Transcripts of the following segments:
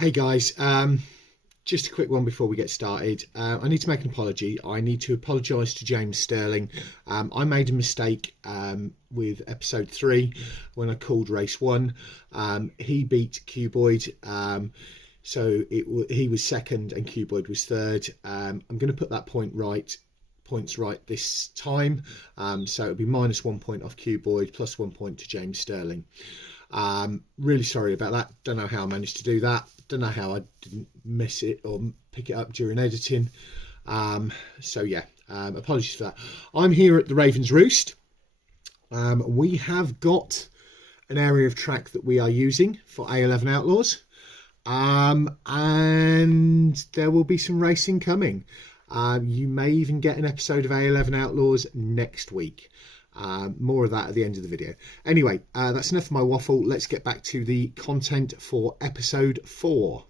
Hey guys, just a quick one before we get started. I need to make an apology. I need to apologise to James Sterling. I made a mistake with episode 3 when I called race 1. He beat Cuboid, so he was second and Cuboid was third. I'm going to put that points right this time, so it'll be -1 point off Cuboid, plus 1 point to James Sterling. Really sorry about that. Don't know how I managed to do that. Don't know how I didn't miss it or pick it up during editing. So yeah, apologies for that. I'm here at the Ravens Roost. We have got an area of track that we are using for A11 Outlaws, and there will be some racing coming. You may even get an episode of A11 Outlaws next week. More of that at the end of the video. Anyway, that's enough of my waffle. Let's get back to the content for episode 4.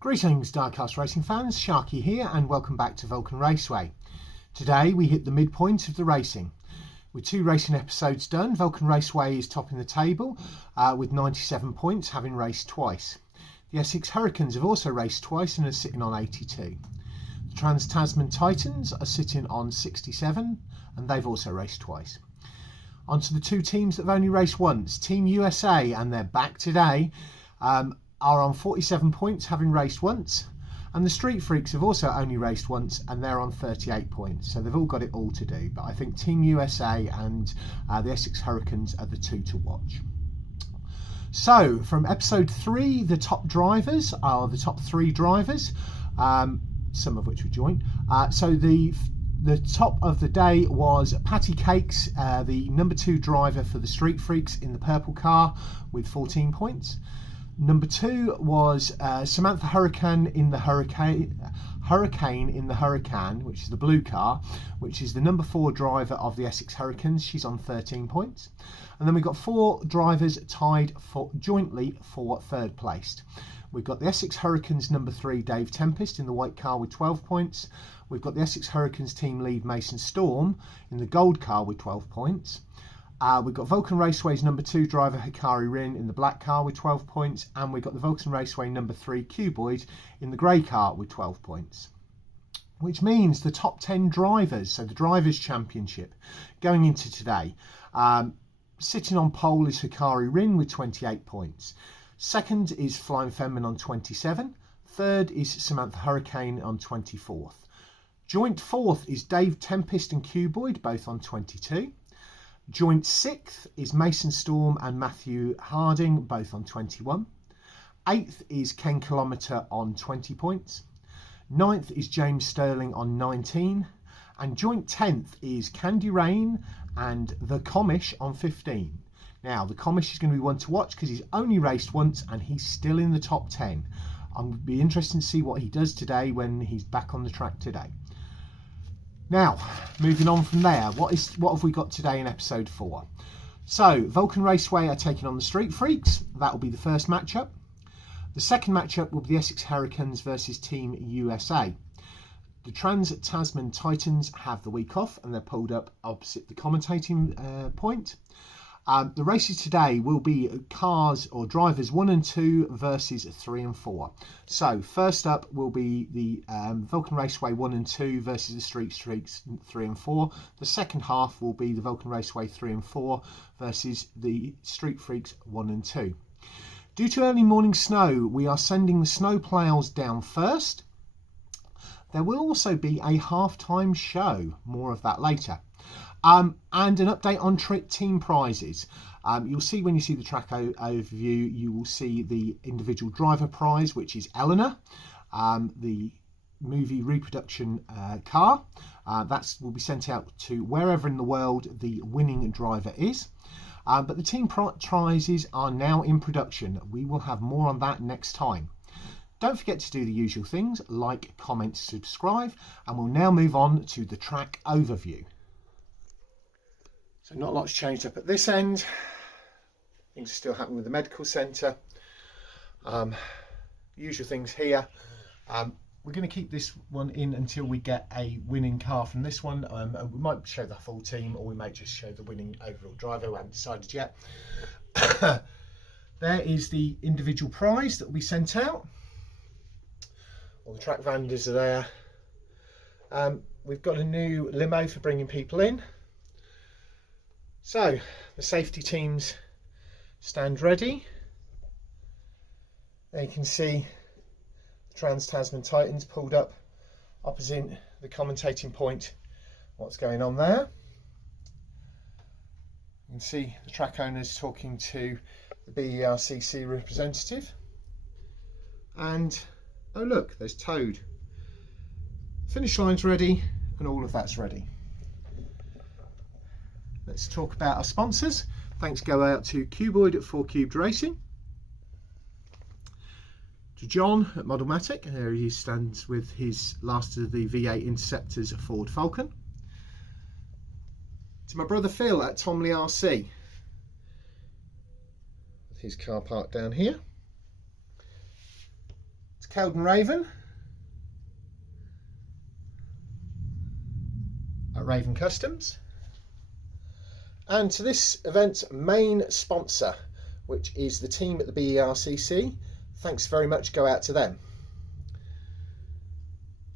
Greetings Diecast Racing fans, Sharky here and welcome back to Vulcan Raceway. Today we hit the midpoint of the racing. With 2 racing episodes done, Vulcan Raceway is topping the table with 97 points, having raced twice. The Essex Hurricanes have also raced twice and are sitting on 82. The Trans Tazman Titans are sitting on 67 and they've also raced twice. On to the 2 teams that have only raced once. Team USA, and they're back today, are on 47 points having raced once, and the Street Feaks have also only raced once and they're on 38 points, so they've all got it all to do, but I think Team USA and the Essex Hurricanes are the 2 to watch. So from episode 3, the top drivers are the top 3 drivers, some of which were joint. So the top of the day was Patty Kakes, the number 2 driver for the Street Feaks in the purple car with 14 points. Number 2 was Samantha Hurricane in the Hurricane in the Hurricane, which is the blue car, which is the number 4 driver of the Essex Hurricanes. She's on 13 points. And then we've got 4 drivers tied jointly for 3rd place. We've got the Essex Hurricanes number 3 Dave Tempest in the white car with 12 points. We've got the Essex Hurricanes team lead Mason Storm in the gold car with 12 points. We've got Vulcan Raceway's number 2 driver Hikari Rin in the black car with 12 points. And we've got the Vulcan Raceway number 3 Cuboid in the grey car with 12 points. Which means the top 10 drivers, so the Drivers' Championship, going into today. Sitting on pole is Hikari Rin with 28 points. Second is Flying Feminine on 27. Third is Samantha Hurricane on 24th. Joint 4th is Dave Tempest and Cuboid, both on 22. Joint 6th is Mason Storm and Matthew Harding, both on 21. 8th is Ken Kilometer on 20 points. 9th is James Sterling on 19. And joint 10th is Candy Rain and the Comish on 15. Now, the Comish is going to be one to watch because he's only raced once and he's still in the top 10. I'm going to be interested to see what he does today when he's back on the track today. Now, moving on from there, what have we got today in episode 4? So, Vulcan Raceway are taking on the Street Feaks. That will be the first matchup. The second matchup will be the Essex Hurricanes versus Team USA. The Trans Tazman Titans have the week off and they're pulled up opposite the commentating point. The races today will be cars or drivers 1 and 2 versus 3 and 4. So first up will be the Vulcan Raceway 1 and 2 versus the Street Feaks 3 and 4. The second half will be the Vulcan Raceway 3 and 4 versus the Street Feaks 1 and 2. Due to early morning snow, we are sending the snow ploughs down first. There will also be a halftime show, more of that later. And an update on team prizes. You'll see when you see the track overview, you will see the individual driver prize, which is Eleanor, the movie reproduction car. That will be sent out to wherever in the world the winning driver is. But the team prizes are now in production. We will have more on that next time. Don't forget to do the usual things, like, comment, subscribe, and we'll now move on to the track overview. So not a lot's changed up at this end. Things are still happening with the medical centre. Usual things here. We're going to keep this one in until we get a winning car from this one. We might show the full team, or we might just show the winning overall driver. We haven't decided yet. There is the individual prize that we sent out. All the track vendors are there. We've got a new limo for bringing people in. So the safety teams stand ready. There you can see the Trans Tazman Titans pulled up opposite the commentating point. What's going on there? You can see the track owners talking to the BERCC representative. And oh look, there's Toad. Finish line's ready and all of that's ready. Let's talk about our sponsors. Thanks go out to Cuboid at 4 Cubed Racing, to John at Modelmatic, and there he stands with his last of the V8 Interceptors Ford Vulcan, to my brother Phil at Tomley RC, with his car parked down here, to Kelden Raven at Raven Customs, and to this event's main sponsor, which is the team at the BERCC. Thanks very much go out to them.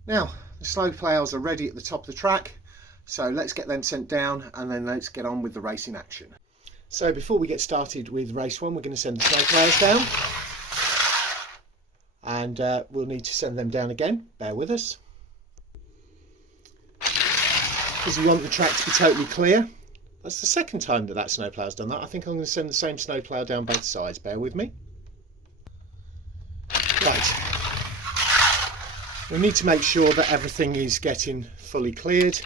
Now the slow ploughs are ready at the top of the track, so let's get them sent down and then let's get on with the racing action. So before we get started with race one, we're going to send the slow ploughs down, and we'll need to send them down again. Bear with us, because we want the track to be totally clear. That's the second time that snowplow's done that. I think I'm going to send the same snowplow down both sides. Bear with me. Right. We need to make sure that everything is getting fully cleared.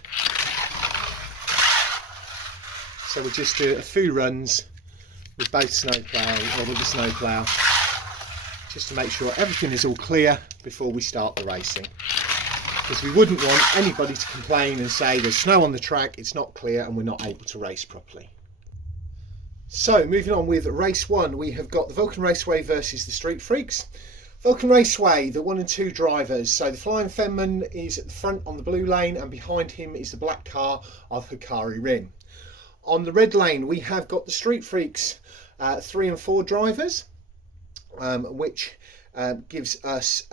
So we'll just do a few runs with both snowplow, or with the snowplow, just to make sure everything is all clear before we start the racing. Because we wouldn't want anybody to complain and say there's snow on the track, it's not clear and we're not able to race properly. So moving on with race one, we have got the Vulcan Raceway versus the Street Feaks. Vulcan Raceway, the 1 and 2 drivers. So the Flying Fenman is at the front on the blue lane, and behind him is the black car of Hikari Rin. On the red lane we have got the Street Feaks 3 and 4 drivers, which gives us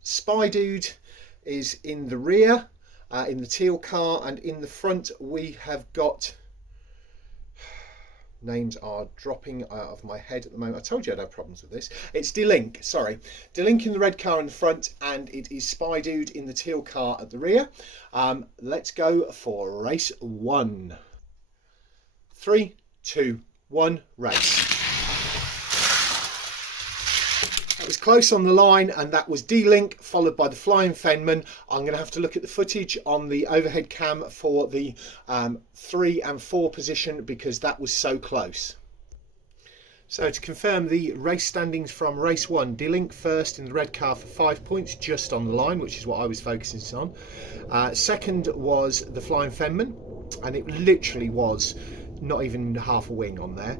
Spy Dude is in the rear in the teal car, and in the front we have got, names are dropping out of my head at the moment. I told you I'd have problems with this. It's Delink, sorry. Delink in the red car in the front, and it is Spy Dude in the teal car at the rear. Let's go for race one. 3, 2, 1, race. It was close on the line, and that was D-Link followed by the Flying Fenman. I'm going to have to look at the footage on the overhead cam for the 3 and 4 position, because that was so close. So to confirm the race standings from race 1, D-Link first in the red car for 5 points, just on the line, which is what I was focusing on. Second was the Flying Fenman, and it literally was not even half a wing on there.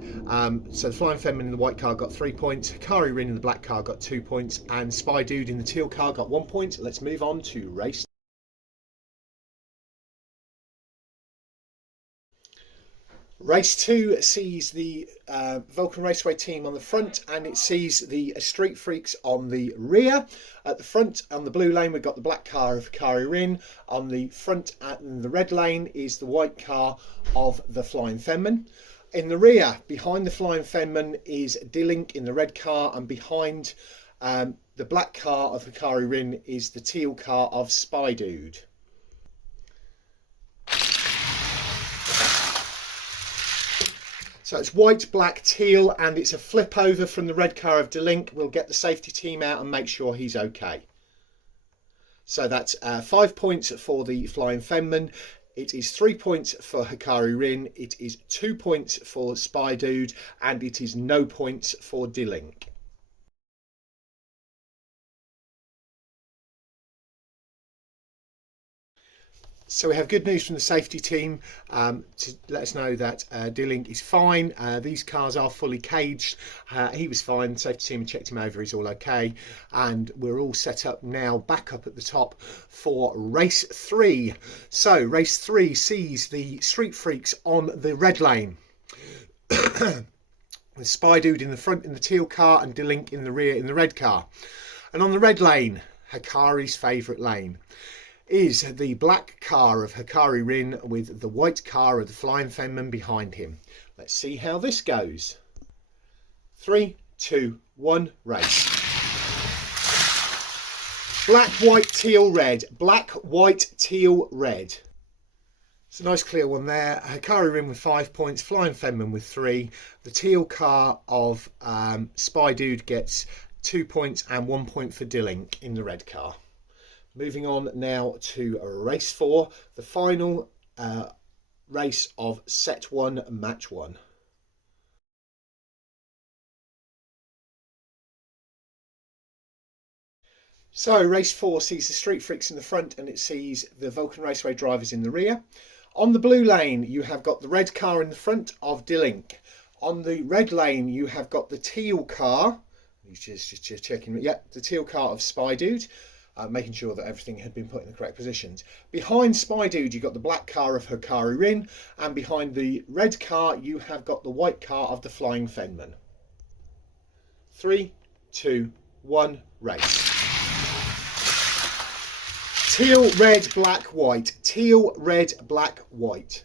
So the Flying Fenman in the white car got 3 points, Hikari Rin in the black car got 2 points, and Spy Dude in the teal car got 1 point. Let's move on to race. Race 2 sees the Vulcan Raceway team on the front, and it sees the Street Feaks on the rear. At the front on the blue lane we've got the black car of Hikari Rin. On the front in the red lane is the white car of the Flying Fenman. In the rear behind the Flying Fenman is D-Link in the red car, and behind the black car of Hikari Rin is the teal car of Spy Dude. So it's white, black, teal, and it's a flip over from the red car of D-Link. We'll get the safety team out and make sure he's okay. So that's 5 points for the Flying Fenman. It is 3 points for Hikari Rin. It is 2 points for Spy Dude, and it is no points for D-Link. So we have good news from the safety team to let us know that D-Link is fine. These cars are fully caged. He was fine. The safety team checked him over. He's all okay. And we're all set up now, back up at the top for race 3. So race 3 sees the Street Feaks on the red lane. with Spy Dude in the front in the teal car and Delink in the rear in the red car. And on the red lane, Hikari's favourite lane, is the black car of Hikari Rin with the white car of the Flying Fenman behind him. Let's see how this goes. 3, 2, 1, race. Black, white, teal, red. Black, white, teal, red. It's a nice clear one there. Hikari Rin with 5 points, Flying Fenman with 3. The teal car of Spy Dude gets 2 points and 1 point for Delink in the red car. Moving on now to race 4, the final race of set 1, match 1. So race 4 sees the Street Freaks in the front and it sees the Vulcan Raceway drivers in the rear. On the blue lane you have got the red car in the front of Delink. On the red lane you have got the teal car, just checking, yeah, the teal car of Spy Dude. Making sure that everything had been put in the correct positions. Behind Spy Dude, you've got the black car of Hikari Rin, and behind the red car, you have got the white car of the Flying Fenman. 3, 2, 1, race. Teal, red, black, white. Teal, red, black, white.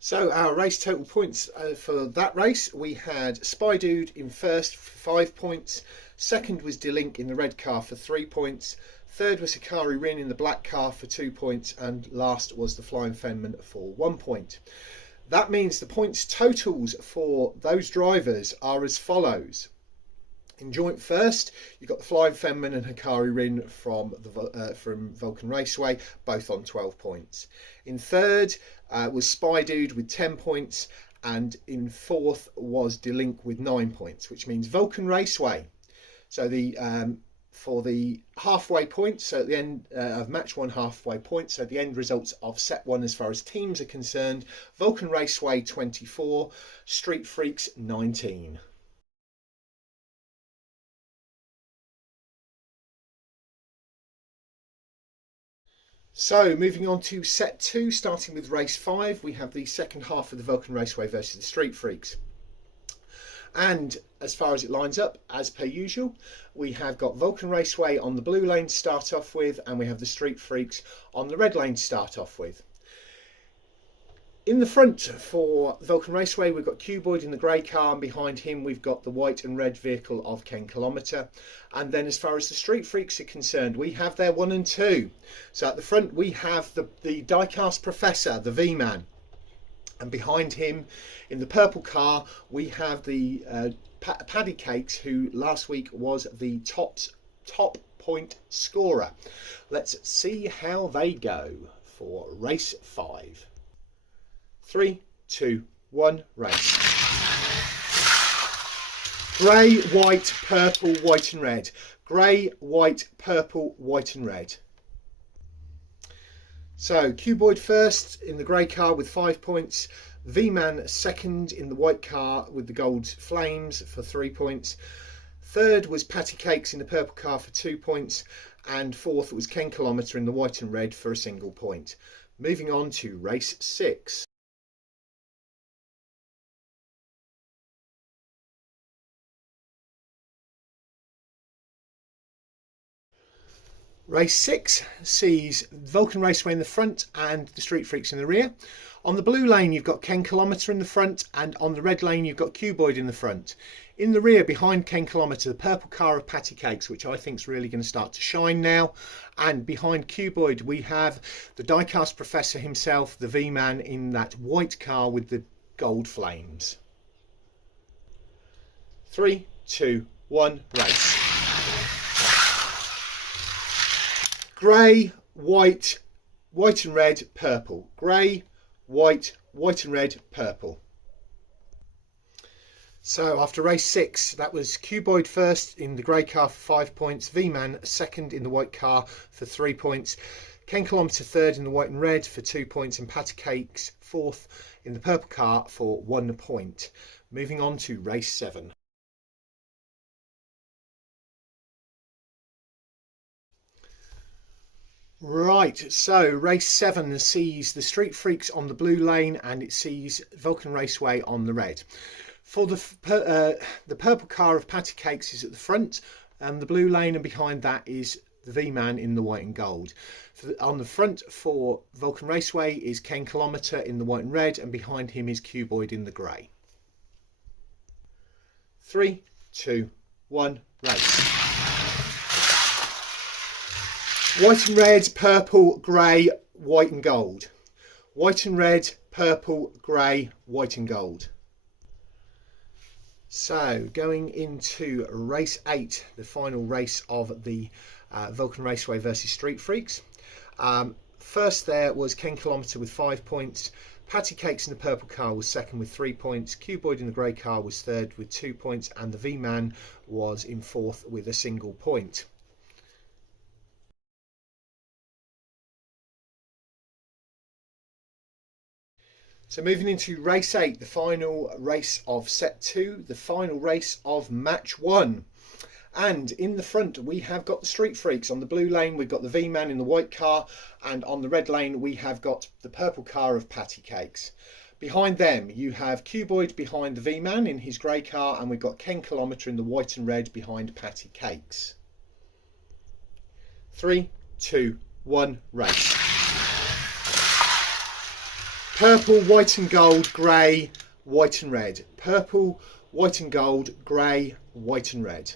So our race total points for that race, we had Spy Dude in first for 5 points. Second was Delink in the red car for 3 points. Third was Hikari Rin in the black car for 2 points. And last was the Flying Fenman for 1 point. That means the points totals for those drivers are as follows. In joint first, you've got the Flying Fenman and Hikari Rin from Vulcan Raceway, both on 12 points. In third was Spy Dude with 10 points. And in fourth was Delink with 9 points, which means Vulcan Raceway. So the for the halfway points, so at the end of match 1 halfway points, so the end results of set 1 as far as teams are concerned, Vulcan Raceway 24, Street Freaks 19. So moving on to set 2, starting with race 5, we have the second half of the Vulcan Raceway versus the Street Freaks. And as far as it lines up, as per usual, we have got Vulcan Raceway on the blue lane to start off with, and we have the Street Freaks on the red lane to start off with. In the front for Vulcan Raceway, we've got Cuboid in the grey car, and behind him we've got the white and red vehicle of Ken Kilometre. And then as far as the Street Freaks are concerned, we have their 1 and 2. So at the front we have the Diecast Professor, the V-Man. And behind him, in the purple car, we have the Patty Kakes, who last week was the top point scorer. Let's see how they go for race 5. 3, 2, 1, race. Grey, white, purple, white and red. Grey, white, purple, white and red. So Cuboid first in the grey car with 5 points. V-Man second in the white car with the gold flames for 3 points. Third was Patty Kakes in the purple car for 2 points. And fourth was Ken Kilometre in the white and red for a single point. Moving on to race 6. Race 6 sees Vulcan Raceway in the front and the Street Freaks in the rear. On the blue lane you've got Ken Kilometre in the front, and on the red lane you've got Cuboid in the front. In the rear behind Ken Kilometre, the purple car of Patty Kakes, which I think is really going to start to shine now. And behind Cuboid we have the Diecast Professor himself, the V-Man, in that white car with the gold flames. 3, 2, 1, race. Grey, white, white and red, purple. Grey, white, white and red, purple. So after race 6, that was Cuboid first in the grey car for 5 points. V-Man second in the white car for 3 points. Ken Kilometre third in the white and red for 2 points. And Patty Kakes fourth in the purple car for 1 point. Moving on to race 7. Right, so race 7 sees the Street Freaks on the blue lane and it sees Vulcan Raceway on the red. For the purple car of Patty Kakes is at the front, and the blue lane, and behind that is the V-Man in the white and gold. On the front for Vulcan Raceway is Ken Kilometre in the white and red, and behind him is Cuboid in the grey. 3, 2, 1, race. White and red, purple, grey, white and gold. White and red, purple, grey, white and gold. So going into race 8, the final race of the Vulcan Raceway versus Street Feaks. First there was Ken Kilometre with 5 points. Patty Kakes in the purple car was second with 3 points. Cuboid in the grey car was third with 2 points, and the V-Man was in fourth with a single point. So moving into race 8, the final race of set 2, the final race of match 1. And in the front we have got the Street Feaks. On the blue lane we've got the V-Man in the white car, and on the red lane we have got the purple car of Patty Kakes. Behind them you have Cuboid behind the V-Man in his grey car, and we've got Ken Kilometre in the white and red behind Patty Kakes. 3, 2, 1, race. Purple, white and gold, grey, white and red. Purple, white and gold, grey, white and red.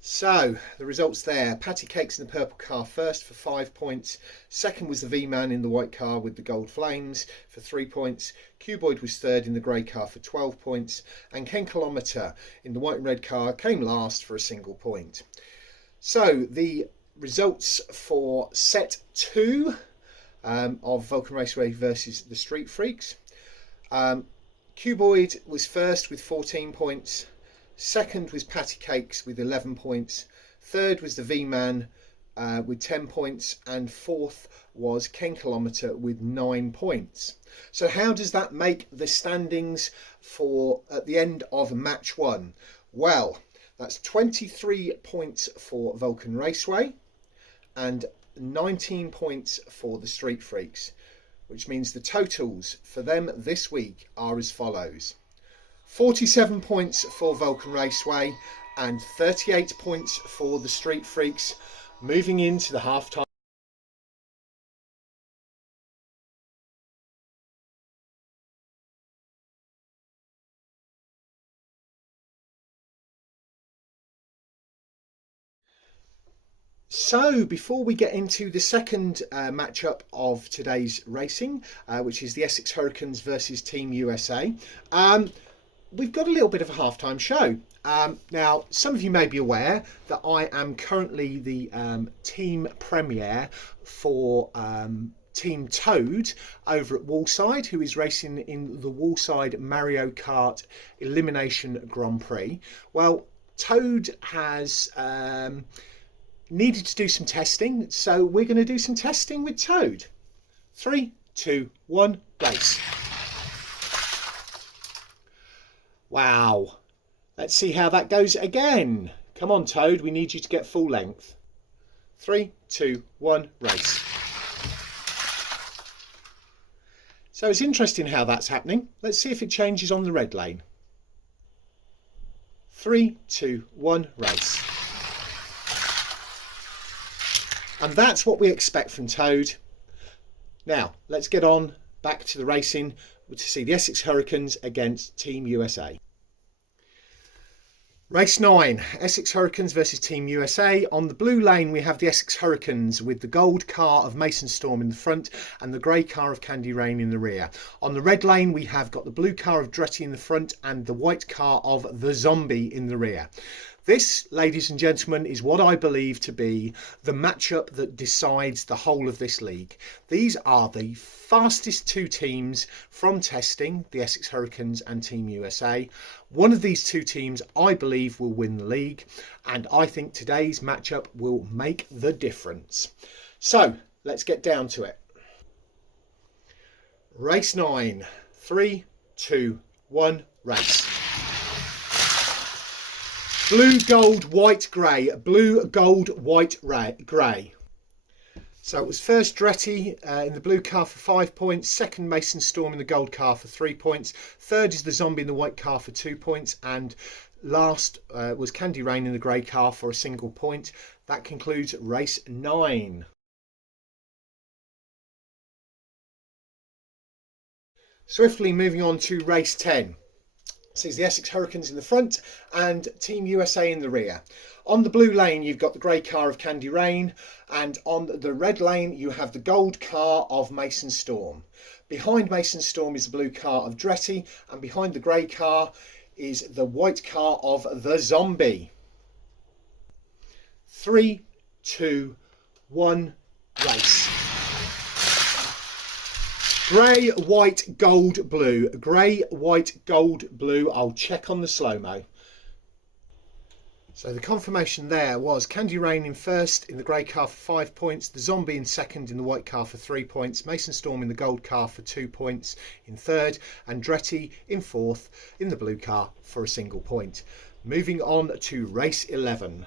So the results there: Patty Kakes in the purple car first for 5 points. Second was the V-Man in the white car with the gold flames for 3 points. Cuboid was third in the grey car for 12 points. And Ken Kilometre in the white and red car came last for a single point. So the results for set 2 of Vulcan Raceway versus the Street Feaks. Cuboid was first with 14 points. Second was Patty Kakes with 11 points. Third was the V-Man with 10 points. And fourth was Ken Kilometre with 9 points. So how does that make the standings for at the end of match 1? Well, that's 23 points for Vulcan Raceway and 19 points for the Street Feaks, which means the totals for them this week are as follows: 47 points for Vulcan Raceway and 38 points for the Street Feaks, moving into the half-time. So before we get into the second matchup of today's racing, which is the Essex Hurricanes versus Team USA, we've got a little bit of a halftime show. Now, some of you may be aware that I am currently the team premier for Team Toad over at Woolside, who is racing in the Woolside Mario Kart Elimination Grand Prix. Well, Toad has needed to do some testing, so we're going to do some testing with Toad. 3, 2, 1, race. Wow. Let's see how that goes again. Come on, Toad, we need you to get full length. 3, 2, 1, race. So it's interesting how that's happening. Let's see if it changes on the red lane. 3, 2, 1, race. And that's what we expect from Toad. Now, let's get on back to the racing to see the Essex Hurricanes against Team USA. Race 9, Essex Hurricanes versus Team USA. On the blue lane we have the Essex Hurricanes with the gold car of Mason Storm in the front and the grey car of Candy Rain in the rear. On the red lane we have got the blue car of Dretty in the front and the white car of the Zombie in the rear. This, ladies and gentlemen, is what I believe to be the matchup that decides the whole of this league. These are the fastest two teams from testing, the Essex Hurricanes and Team USA. One of these two teams, I believe, will win the league, and I think today's matchup will make the difference. So, let's get down to it. Race 9, 3, 2, 1, race. Blue, gold, white, grey. Blue, gold, white, grey. So it was first Dretty in the blue car for 5 points, second Mason Storm in the gold car for 3 points, third is the Zombie in the white car for 2 points, and last was Candy Rain in the grey car for a single point. That concludes race 9. Swiftly moving on to race 10. This is the Essex Hurricanes in the front and Team USA in the rear. On the blue lane, you've got the grey car of Candy Rain, and on the red lane, you have the gold car of Mason Storm. Behind Mason Storm is the blue car of Dretty, and behind the grey car is the white car of the Zombie. 3, 2, 1, race. Grey, white, gold, blue. Grey, white, gold, blue. I'll check on the slow-mo. So the confirmation there was Candy Rain in first in the grey car for 5 points, the Zombie in second in the white car for 3 points, Mason Storm in the gold car for 2 points in third, and Dretty in fourth in the blue car for a single point. Moving on to race 11.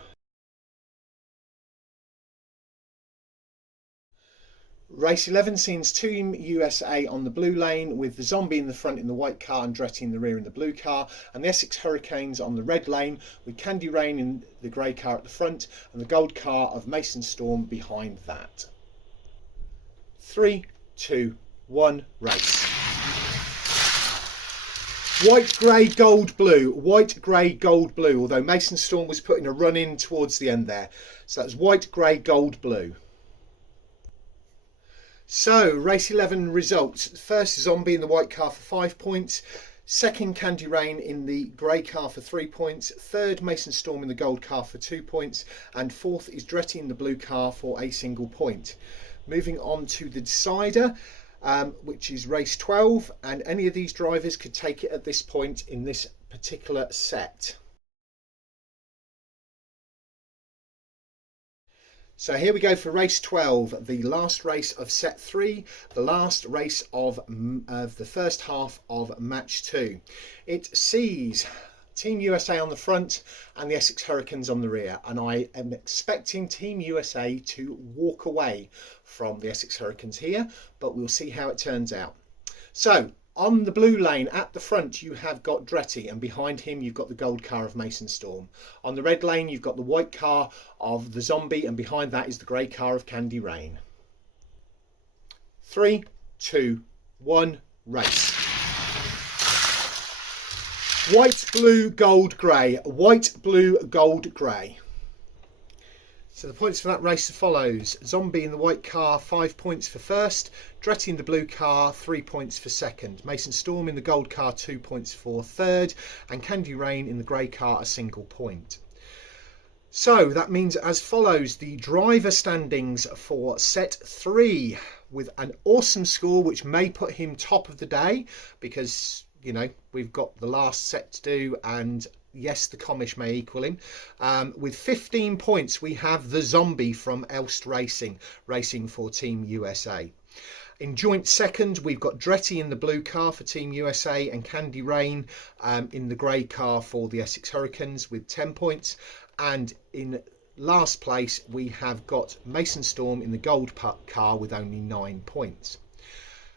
Race 11 sees Team USA on the blue lane with the Zombie in the front in the white car and Dretty in the rear in the blue car, and the Essex Hurricanes on the red lane with Candy Rain in the grey car at the front and the gold car of Mason Storm behind that. 3, 2, 1, race. White, grey, gold, blue. White, grey, gold, blue, although Mason Storm was putting a run in towards the end there. So that's white, grey, gold, blue. So, race 11 results. First, Zombie in the white car for 5 points. Second, Candy Rain in the grey car for 3 points. Third, Mason Storm in the gold car for 2 points. And fourth is Dretty in the blue car for a single point. Moving on to the decider, which is race 12. And any of these drivers could take it at this point in this particular set. So here we go for race 12, the last race of set 3, the last race of the first half of match 2. It sees Team USA on the front and the Essex Hurricanes on the rear, and I am expecting Team USA to walk away from the Essex Hurricanes here, but we'll see how it turns out. So, on the blue lane at the front you have got Dretty, and behind him you've got the gold car of Mason Storm. On the red lane you've got the white car of the Zombie, and behind that is the grey car of Candy Rain. 3, 2, 1, race. White, blue, gold, grey. White, blue, gold, grey. So the points for that race are follows. Zombie in the white car, 5 points for first. Dretty in the blue car, 3 points for second. Mason Storm in the gold car, 2 points for third. And Candy Rain in the grey car, a single point. So that means as follows, the driver standings for set 3 with an awesome score which may put him top of the day because, you know, we've got the last set to do, and yes, the Comish may equal him. With 15 points, we have the Zombie from Elst Racing, racing for Team USA. In joint second, we've got Dretty in the blue car for Team USA and Candy Rain in the grey car for the Essex Hurricanes with 10 points. And in last place, we have got Mason Storm in the gold car with only 9 points.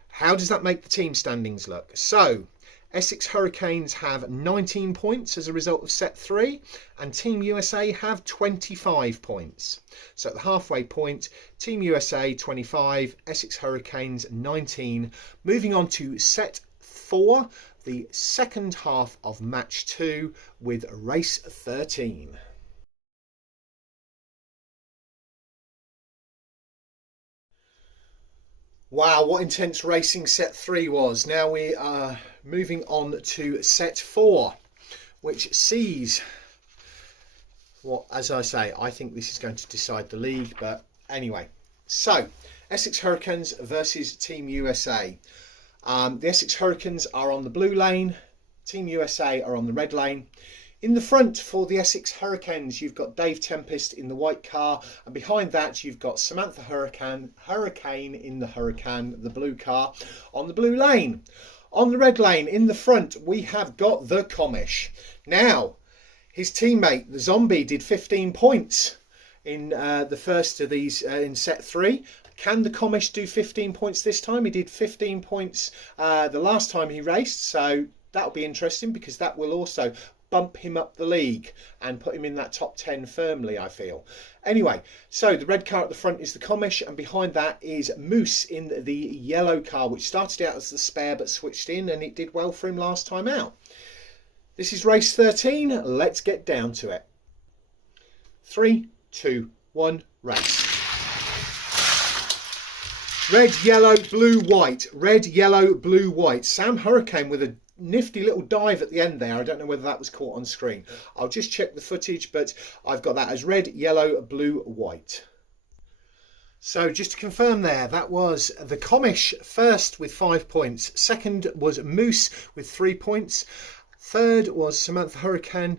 How does that make the team standings look? So, Essex Hurricanes have 19 points as a result of set 3, and Team USA have 25 points. So at the halfway point, Team USA 25, Essex Hurricanes 19. Moving on to set 4, the second half of match 2 with race 13. Wow, what intense racing set 3 was. Now we are moving on to set 4, which sees, well, as I say, I think this is going to decide the league, but anyway. So, Essex Hurricanes versus Team USA. The Essex Hurricanes are on the blue lane, Team USA are on the red lane. In the front for the Essex Hurricanes, you've got Dave Tempest in the white car, and behind that you've got Samantha Hurricane in the Hurricane, the blue car, on the blue lane. On the red lane, in the front, we have got the Comish. Now, his teammate, the Zombie, did 15 points in the first of these in set 3, Can the Comish do 15 points this time? He did 15 points the last time he raced, so that'll be interesting because that will also bump him up the league and put him in that top 10 firmly, I feel. Anyway, so the red car at the front is the Comish, and behind that is Moose in the yellow car, which started out as the spare but switched in, and it did well for him last time out. This is race 13. Let's get down to it. 3, 2, 1, race. Red, yellow, blue, white. Red, yellow, blue, white. Sam Hurricane with a nifty little dive at the end there. I don't know whether that was caught on screen. I'll just check the footage, but I've got that as red, yellow, blue, white. So just to confirm there, that was the Comish first with 5 points. Second was Moose with 3 points. Third was Samantha Hurricane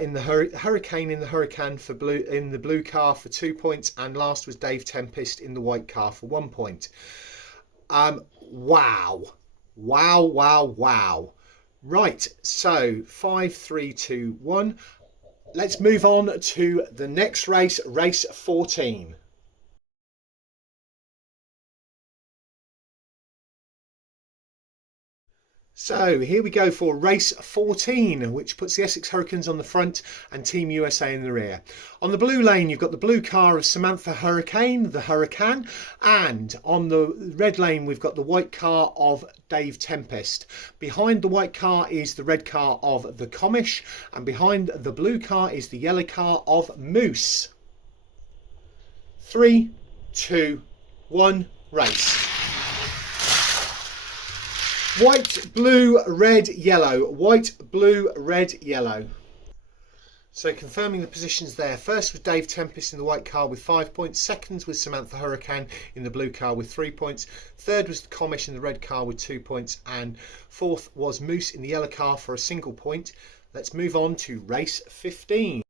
in the Hurricane for blue in the blue car for 2 points, and last was Dave Tempest in the white car for 1 point. Wow. Right, so 5, 3, 2, 1. Let's move on to the next race, race 14. So here we go for race 14, which puts the Essex Hurricanes on the front and Team USA in the rear. On the blue lane, you've got the blue car of Samantha Hurricane, the Hurricane, and on the red lane, we've got the white car of Dave Tempest. Behind the white car is the red car of the Comish, and behind the blue car is the yellow car of Moose. 3, 2, 1, race. White, blue, red, yellow. White, blue, red, yellow. So confirming the positions there. First was Dave Tempest in the white car with 5 points. Second was Samantha Hurricane in the blue car with 3 points. Third was the Comish in the red car with 2 points. And fourth was Moose in the yellow car for a single point. Let's move on to race 15.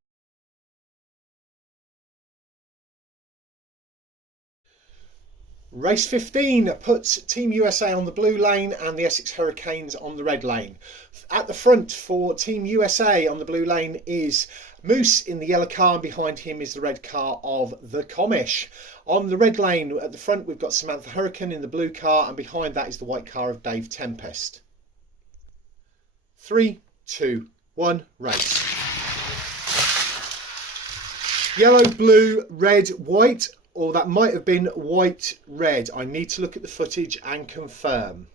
Race 15 puts Team USA on the blue lane and the Essex Hurricanes on the red lane. At the front for Team USA on the blue lane is Moose in the yellow car, and behind him is the red car of the Comish. On the red lane at the front we've got Samantha Hurricane in the blue car, and behind that is the white car of Dave Tempest. 3, 2, 1, race. Yellow, blue, red, white. Or that might have been white, red. I need to look at the footage and confirm.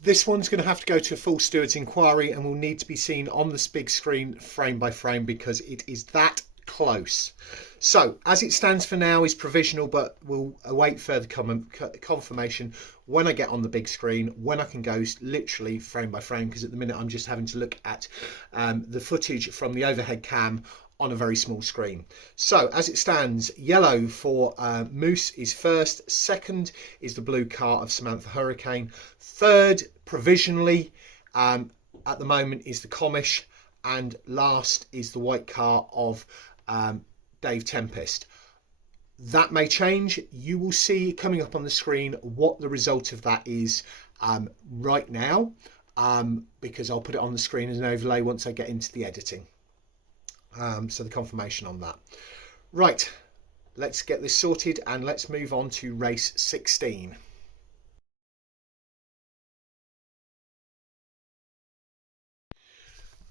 This one's going to have to go to a full steward's inquiry and will need to be seen on this big screen frame by frame because it is that close. So as it stands for now is provisional, but we'll await further confirmation when I get on the big screen, when I can go literally frame by frame, because at the minute I'm just having to look at the footage from the overhead cam on a very small screen. So as it stands, yellow for Moose is first. Second is the blue car of Samantha Hurricane. Third, provisionally, at the moment, is the Comish. And last is the white car of Dave Tempest. That may change. You will see coming up on the screen what the result of that is right now, because I'll put it on the screen as an overlay once I get into the editing. So the confirmation on that. Right, let's get this sorted and let's move on to race 16.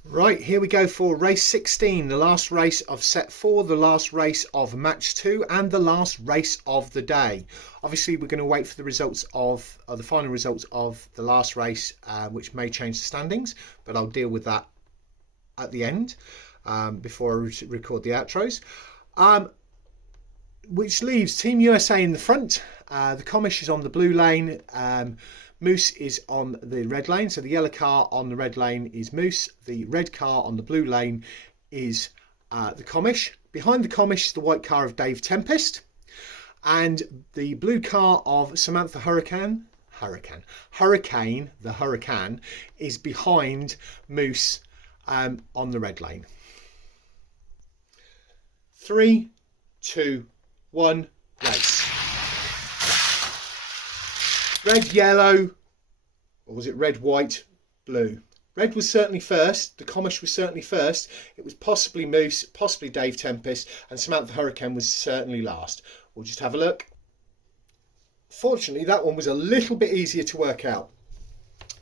Right, here we go for race 16, the last race of set 4, the last race of match 2 and the last race of the day. Obviously we're going to wait for the results of the final results of the last race, which may change the standings, but I'll deal with that at the end. Before I record the outros, which leaves Team USA in the front. The Comish is on the blue lane, Moose is on the red lane, so the yellow car on the red lane is Moose, the red car on the blue lane is the Comish. Behind the Comish is the white car of Dave Tempest, and the blue car of Samantha Hurricane, the Hurricane, is behind Moose on the red lane. 3, 2, 1, race. Red, yellow, or was it red, white, blue? Red was certainly first. The Comish was certainly first. It was possibly Moose, possibly Dave Tempest, and Samantha Hurricane was certainly last. We'll just have a look. Fortunately, that one was a little bit easier to work out.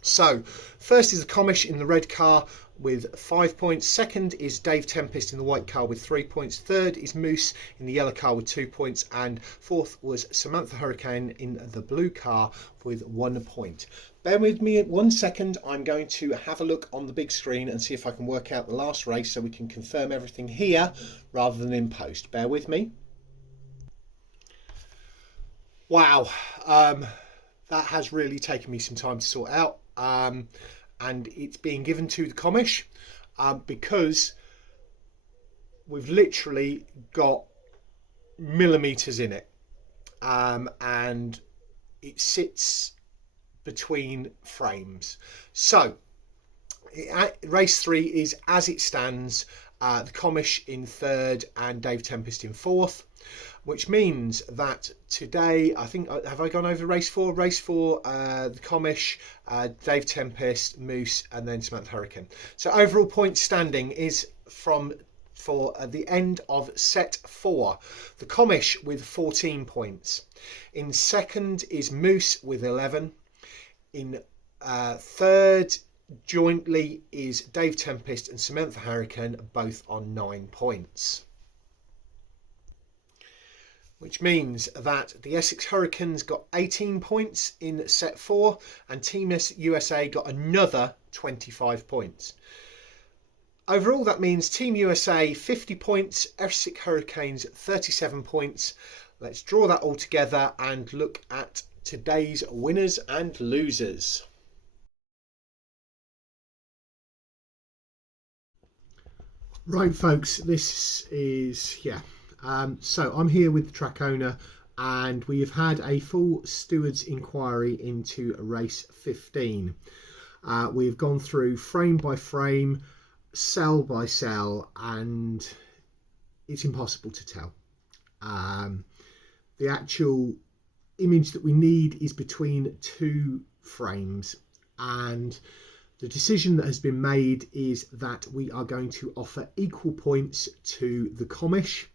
So, first is the Comish in the red car with 5 points. Second is Dave Tempest in the white car with 3 points. Third is Moose in the yellow car with 2 points. And fourth was Samantha Hurricane in the blue car with 1 point. Bear with me 1 second. I'm going to have a look on the big screen and see if I can work out the last race so we can confirm everything here rather than in post. Bear with me. Wow, that has really taken me some time to sort out. And it's being given to the Comish because we've literally got millimeters in it, and it sits between frames. So race 3 is as it stands, the Comish in third and Dave Tempest in fourth, which means that today, I think, have I gone over race 4? Race 4, the Comish, Dave Tempest, Moose, and then Samantha Hurricane. So overall point standing is for the end of set 4. The Comish with 14 points. In second is Moose with 11. In third, jointly, is Dave Tempest and Samantha Hurricane, both on 9 points. Which means that the Essex Hurricanes got 18 points in set 4 and Team USA got another 25 points. Overall, that means Team USA 50 points, Essex Hurricanes 37 points. Let's draw that all together and look at today's winners and losers. Right, folks, this is, so I'm here with the track owner, and we have had a full stewards inquiry into race 15. We've gone through frame by frame, cell by cell, and it's impossible to tell. The actual image that we need is between 2 frames, and the decision that has been made is that we are going to offer equal points to the Comish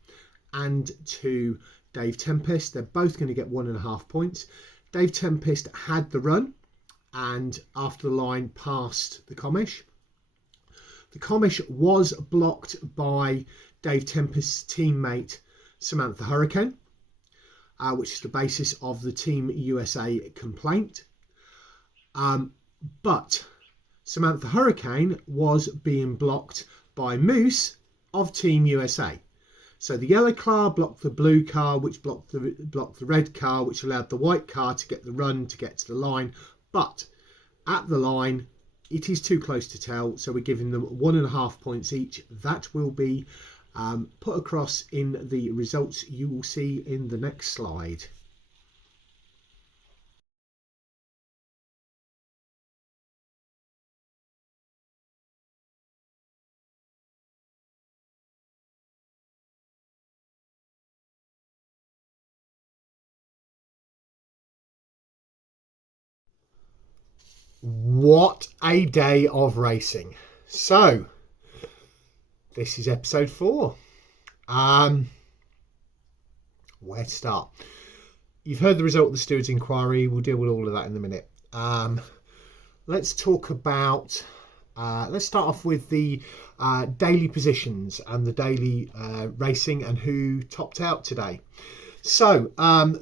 and to Dave Tempest. They're both going to get 1.5 points. Dave Tempest had the run and after the line passed the Comish. The Comish was blocked by Dave Tempest's teammate Samantha Hurricane, which is the basis of the Team USA complaint. But Samantha Hurricane was being blocked by Moose of Team USA. So the yellow car blocked the blue car, which blocked the red car, which allowed the white car to get the run to get to the line. But at the line, it is too close to tell, so we're giving them 1.5 points each. That will be put across in the results you will see in the next slide. What a day of racing. So this is episode 4. Where to start? You've heard the result of the stewards inquiry. We'll deal with all of that in a minute. Let's talk about let's start off with the daily positions and the daily racing and who topped out today. So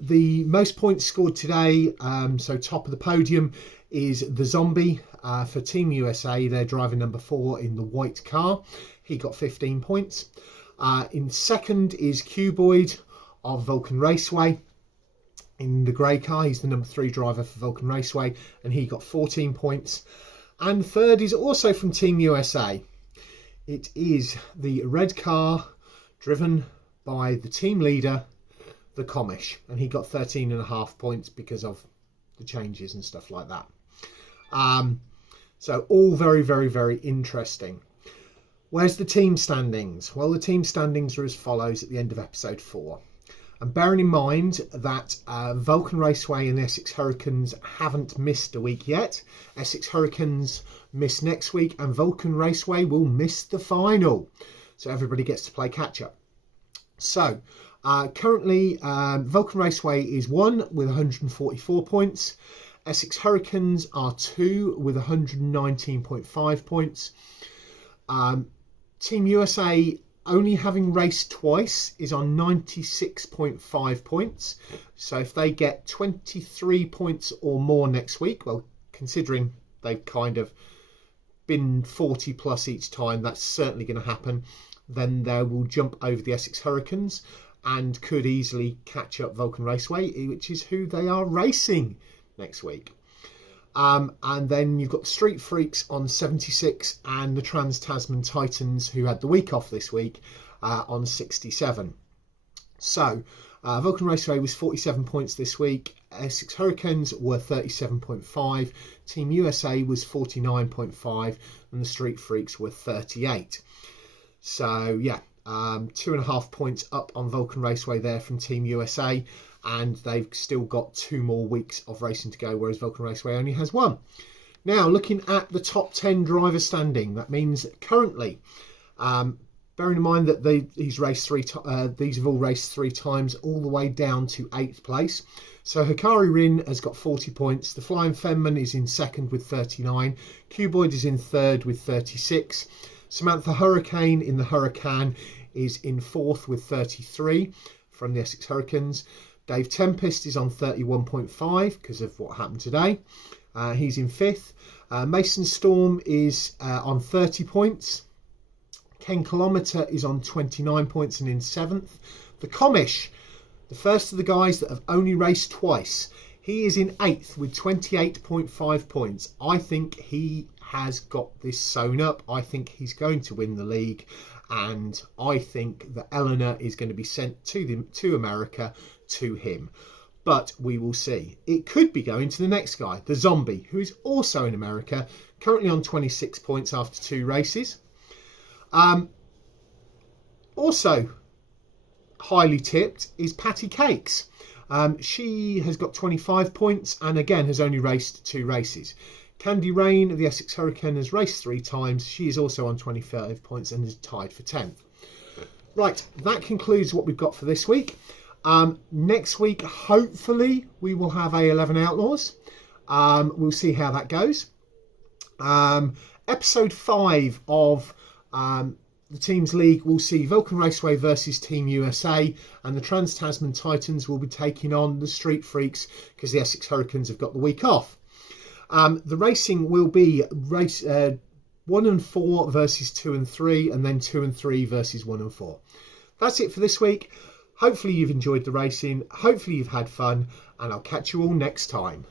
the most points scored today, so top of the podium is the Zombie for Team USA. They're driver number 4 in the white car. He got 15 points. In second is Cuboid of Vulcan Raceway in the grey car. He's the number 3 driver for Vulcan Raceway, and he got 14 points. And third is also from Team USA. It is the red car driven by the team leader, the Comish, and he got 13.5 points because of the changes and stuff like that. So all very, very, very interesting. Where's the team standings? Well, the team standings are as follows at the end of episode 4. And bearing in mind that Vulcan Raceway and the Essex Hurricanes haven't missed a week yet. Essex Hurricanes miss next week and Vulcan Raceway will miss the final. So everybody gets to play catch up. So currently Vulcan Raceway is 1 with 144 points. Essex Hurricanes are 2 with 119.5 points. Team USA, only having raced twice, is on 96.5 points. So if they get 23 points or more next week, well, considering they've kind of been 40 plus each time, that's certainly going to happen, then they will jump over the Essex Hurricanes and could easily catch up Vulcan Raceway, which is who they are racing next week. And then you've got the Street Feaks on 76 and the Trans Tazman Titans, who had the week off this week, on 67. So Vulcan Raceway was 47 points this week. Essex Hurricanes were 37.5. Team USA was 49.5 and the Street Feaks were 38. So yeah, 2.5 points up on Vulcan Raceway there from Team USA, and they've still got 2 more weeks of racing to go, whereas Vulcan Raceway only has 1. Now, looking at the top 10 driver standing, that means that currently, bearing in mind that these have all raced 3 times, all the way down to 8th place. So Hikari Rin has got 40 points. The Flying Fenman is in 2nd with 39. Cuboid is in 3rd with 36. Samantha Hurricane in the Hurricane is in 4th with 33 from the Essex Hurricanes. Dave Tempest is on 31.5 because of what happened today. He's in 5th. Mason Storm is on 30 points. Ken Kilometre is on 29 points and in 7th. The Comish, the first of the guys that have only raced twice, he is in 8th with 28.5 points. I think he has got this sewn up. I think he's going to win the league, and I think that Eleanor is going to be sent to America to him. But we will see. It could be going to the next guy, the Zombie, who is also in America, currently on 26 points after 2 races. Also highly tipped is Patty Kakes. She has got 25 points and again has only raced 2 races. Candy Rain of the Essex Hurricane has raced 3 times. She is also on 25 points and is tied for 10th. Right, that concludes what we've got for this week. Next week, hopefully, we will have A11 Outlaws. We'll see how that goes. Episode 5 of the Teams League will see Vulcan Raceway versus Team USA, and the Trans Tazman Titans will be taking on the Street Feaks because the Essex Hurricanes have got the week off. The racing will be race 1 and 4 versus 2 and 3, and then 2 and 3 versus 1 and 4. That's it for this week. Hopefully you've enjoyed the racing. Hopefully you've had fun, and I'll catch you all next time.